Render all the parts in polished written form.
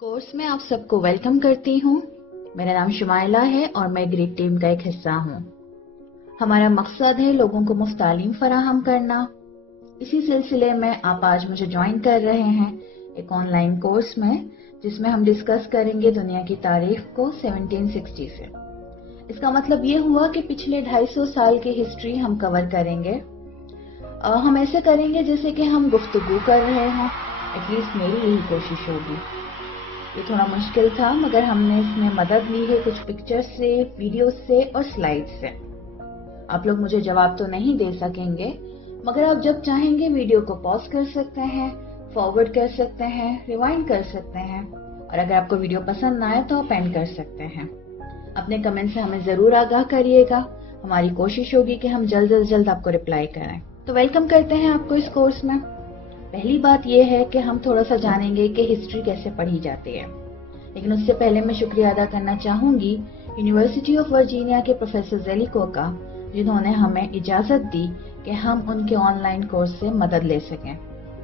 Course में आप सबको वेलकम करती हूँ। मेरा नाम शुमाइला है और मैं ग्रेड टीम का एक हिस्सा हूँ। हमारा मकसद है लोगों को मुफ्त तालीम फराहम करना। इसी सिलसिले में आप आज मुझे ज्वाइन कर रहे हैं एक ऑनलाइन कोर्स में, जिसमें हम डिस्कस करेंगे दुनिया की तारीख को 1760 से। इसका मतलब ये हुआ कि पिछले 250 साल की हिस्ट्री हम कवर करेंगे। हम ऐसे करेंगे जैसे कि हम गुफ्तगू कर रहे हों। एटलीस्ट मेरी यही कोशिश होगी। ये थोड़ा मुश्किल था, मगर हमने इसमें मदद ली है कुछ पिक्चर्स से, वीडियोस से और स्लाइड्स से। आप लोग मुझे जवाब तो नहीं दे सकेंगे, मगर आप जब चाहेंगे वीडियो को पॉज कर सकते हैं, फॉरवर्ड कर सकते हैं, रिवाइंड कर सकते हैं, और अगर आपको वीडियो पसंद ना आए तो आप एंड कर सकते हैं। अपने कमेंट से हमें जरूर आगाह करिएगा। हमारी कोशिश होगी कि हम जल्द से जल्द आपको रिप्लाई करें। तो वेलकम करते हैं आपको इस कोर्स में। पहली बात यह है कि हम थोड़ा सा जानेंगे कि हिस्ट्री कैसे पढ़ी जाती है, लेकिन उससे पहले मैं शुक्रिया अदा करना चाहूंगी यूनिवर्सिटी ऑफ वर्जीनिया के प्रोफेसर जेलिको का, जिन्होंने हमें इजाजत दी कि हम उनके ऑनलाइन कोर्स से मदद ले सकें।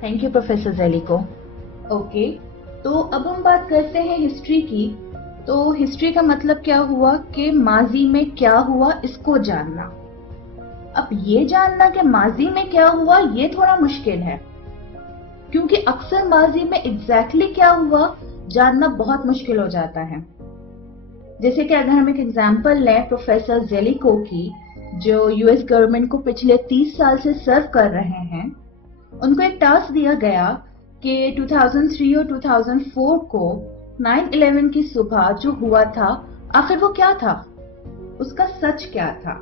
थैंक यू प्रोफेसर जेलिको। ओके, तो अब हम बात करते हैं हिस्ट्री की। तो हिस्ट्री का मतलब क्या हुआ कि माजी में क्या हुआ इसको जानना। अब ये जानना कि माजी में क्या हुआ ये थोड़ा मुश्किल है, क्योंकि अक्सर माजी में एग्जैक्टली क्या हुआ जानना बहुत मुश्किल हो जाता है। जैसे कि अगर हम एक एग्जांपल लें प्रोफेसर जेलिको की, जो यूएस गवर्नमेंट को पिछले 30 साल से सर्व कर रहे हैं, उनको एक टास्क दिया गया कि 2003 और 2004 को 9/11 की सुबह जो हुआ था, आखिर वो क्या था, उसका सच क्या था।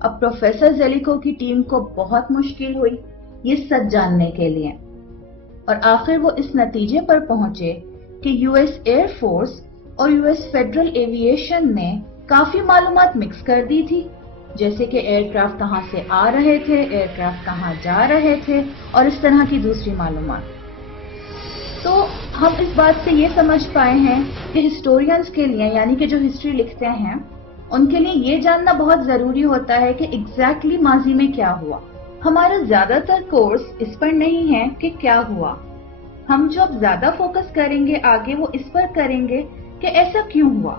अब प्रोफेसर जेलिको की टीम को बहुत मुश्किल हुई ये सच जानने के लिए, और आखिर वो इस नतीजे पर पहुंचे कि यूएस एयर फोर्स और यूएस फेडरल एविएशन ने काफी मालूमात मिक्स कर दी थी, जैसे कि एयरक्राफ्ट कहां से आ रहे थे, एयरक्राफ्ट कहां जा रहे थे, और इस तरह की दूसरी मालूमात। तो हम इस बात से ये समझ पाए हैं कि हिस्टोरियंस के लिए, यानी कि जो हिस्ट्री लिखते हैं, उनके लिए ये जानना बहुत जरूरी होता है कि एग्जैक्टली माजी में क्या हुआ। हमारा ज्यादातर कोर्स इस पर नहीं है कि क्या हुआ। हम जो अब ज्यादा फोकस करेंगे आगे वो इस पर करेंगे कि ऐसा क्यों हुआ,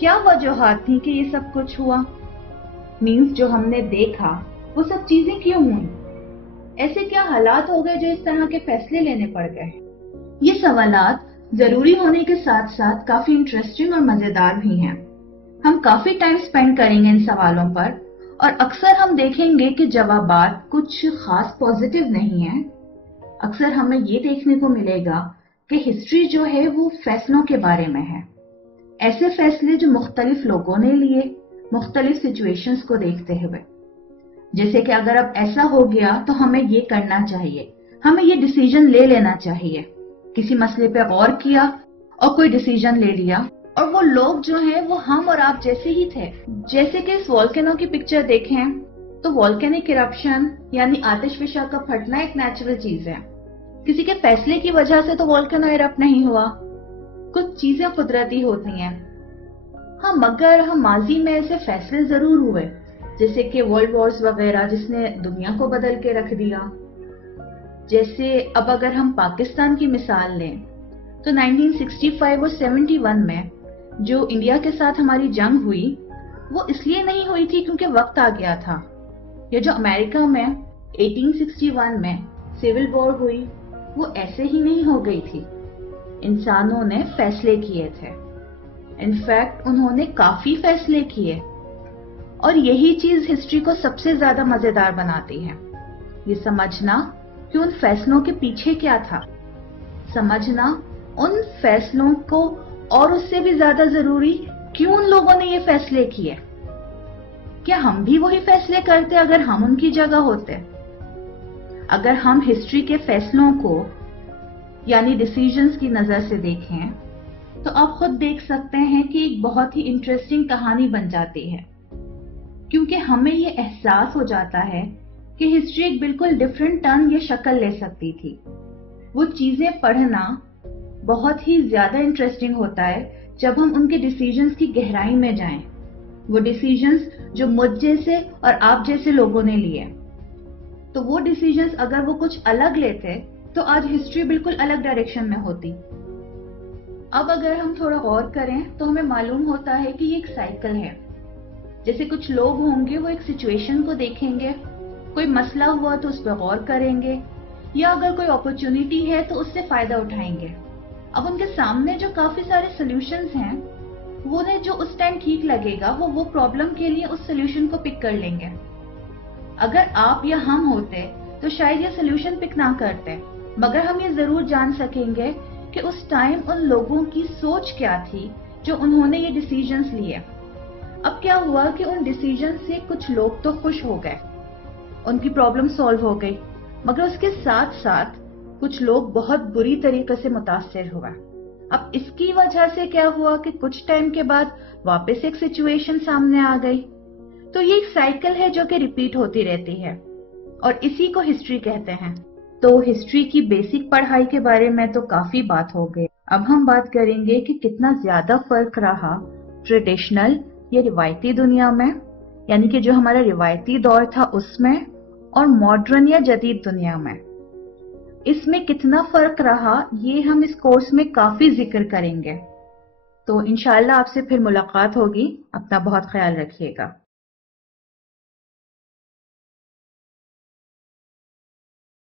क्या वजूहात थी कि ये सब कुछ हुआ। मीन्स जो हमने देखा वो सब चीजें क्यों हुई, ऐसे क्या हालात हो गए जो इस तरह के फैसले लेने पड़ गए। ये सवालात जरूरी होने के साथ साथ काफी इंटरेस्टिंग और मजेदार भी हैं। हम काफी टाइम स्पेंड करेंगे इन सवालों पर, और अक्सर हम देखेंगे कि जवाबात कुछ खास पॉजिटिव नहीं है। अक्सर हमें ये देखने को मिलेगा कि हिस्ट्री जो है वो फैसलों के बारे में है। ऐसे फैसले जो मुख्तलिफ लोगों ने लिए मुख्तलिफ सिचुएशंस को देखते हुए, जैसे कि अगर अब ऐसा हो गया तो हमें ये करना चाहिए, हमें ये डिसीजन ले लेना चाहिए। किसी मसले पे गौर किया और कोई डिसीजन ले लिया, और वो लोग जो हैं वो हम और आप जैसे ही थे। जैसे कि इस वॉल्केनो की पिक्चर देखें तो वॉल्केनिक इरप्शन यानी आतिशफिशा का फटना एक नेचुरल चीज है। किसी के फैसले की वजह से तो वॉल्केनो इरप्ट नहीं हुआ। कुछ चीजें कुदरती होती हैं। हाँ, मगर हम माजी में ऐसे फैसले जरूर हुए, जैसे कि वर्ल्ड वॉर्स वगैरह, जिसने दुनिया को बदल के रख दिया। जैसे अब अगर हम पाकिस्तान की मिसाल लें तो 1965 और 71 में जो इंडिया के साथ हमारी जंग हुई वो इसलिए नहीं हुई थी क्योंकि वक्त आ गया था। ये जो अमेरिका में 1861 में सिविल वॉर हुई वो ऐसे ही नहीं हो गई थी। इंसानों ने फैसले किए थे। इनफैक्ट उन्होंने काफी फैसले किए, और यही चीज हिस्ट्री को सबसे ज्यादा मजेदार बनाती है। ये समझना कि उन फैसलों के पीछे क्या था, समझना उन फैसलों को, और उससे भी ज्यादा जरूरी क्यों उन लोगों ने ये फैसले किए। क्या हम भी वही फैसले करते अगर हम उनकी जगह होते। अगर हम हिस्ट्री के फैसलों को यानी डिसीजंस की नजर से देखें तो आप खुद देख सकते हैं कि एक बहुत ही इंटरेस्टिंग कहानी बन जाती है, क्योंकि हमें ये एहसास हो जाता है कि हिस्ट्री एक बिल्कुल डिफरेंट टर्न या शक्ल ले सकती थी। वो चीजें पढ़ना बहुत ही ज्यादा इंटरेस्टिंग होता है जब हम उनके डिसीजंस की गहराई में जाएं। वो डिसीजंस जो मुझ जैसे और आप जैसे लोगों ने लिए, तो वो डिसीजंस अगर वो कुछ अलग लेते तो आज हिस्ट्री बिल्कुल अलग डायरेक्शन में होती। अब अगर हम थोड़ा गौर करें तो हमें मालूम होता है कि ये एक साइकिल है। जैसे कुछ लोग होंगे वो एक सिचुएशन को देखेंगे, कोई मसला हुआ तो उस पर गौर करेंगे, या अगर कोई अपॉर्चुनिटी है तो उससे फायदा उठाएंगे। अब उनके सामने जो काफी सारे सॉल्यूशंस हैं, वो उन्हें जो उस टाइम ठीक लगेगा वो प्रॉब्लम के लिए उस सॉल्यूशन को पिक कर लेंगे। अगर आप या हम होते तो शायद ये सॉल्यूशन पिक ना करते, मगर हम ये जरूर जान सकेंगे कि उस टाइम उन लोगों की सोच क्या थी जो उन्होंने ये डिसीजंस लिए। अब क्या हुआ कि उन डिसीजन से कुछ लोग तो खुश हो गए, उनकी प्रॉब्लम सॉल्व हो गई, मगर उसके साथ साथ कुछ लोग बहुत बुरी तरीके से मुतासिर हुआ। अब इसकी वजह से क्या हुआ कि कुछ टाइम के बाद वापस एक सिचुएशन सामने आ गई। तो ये एक साइकिल है जो कि रिपीट होती रहती है और इसी को हिस्ट्री कहते हैं। तो हिस्ट्री की बेसिक पढ़ाई के बारे में तो काफी बात हो गई। अब हम बात करेंगे कि कितना ज्यादा फर्क रहा ट्रेडिशनल या रिवायती दुनिया में, यानी कि जो हमारा रिवायती दौर था उसमें, और मॉडर्न या जदीद दुनिया में। इसमें कितना फर्क रहा ये हम इस कोर्स में काफी जिक्र करेंगे। तो इंशाल्लाह आपसे फिर मुलाकात होगी। अपना बहुत ख्याल रखिएगा।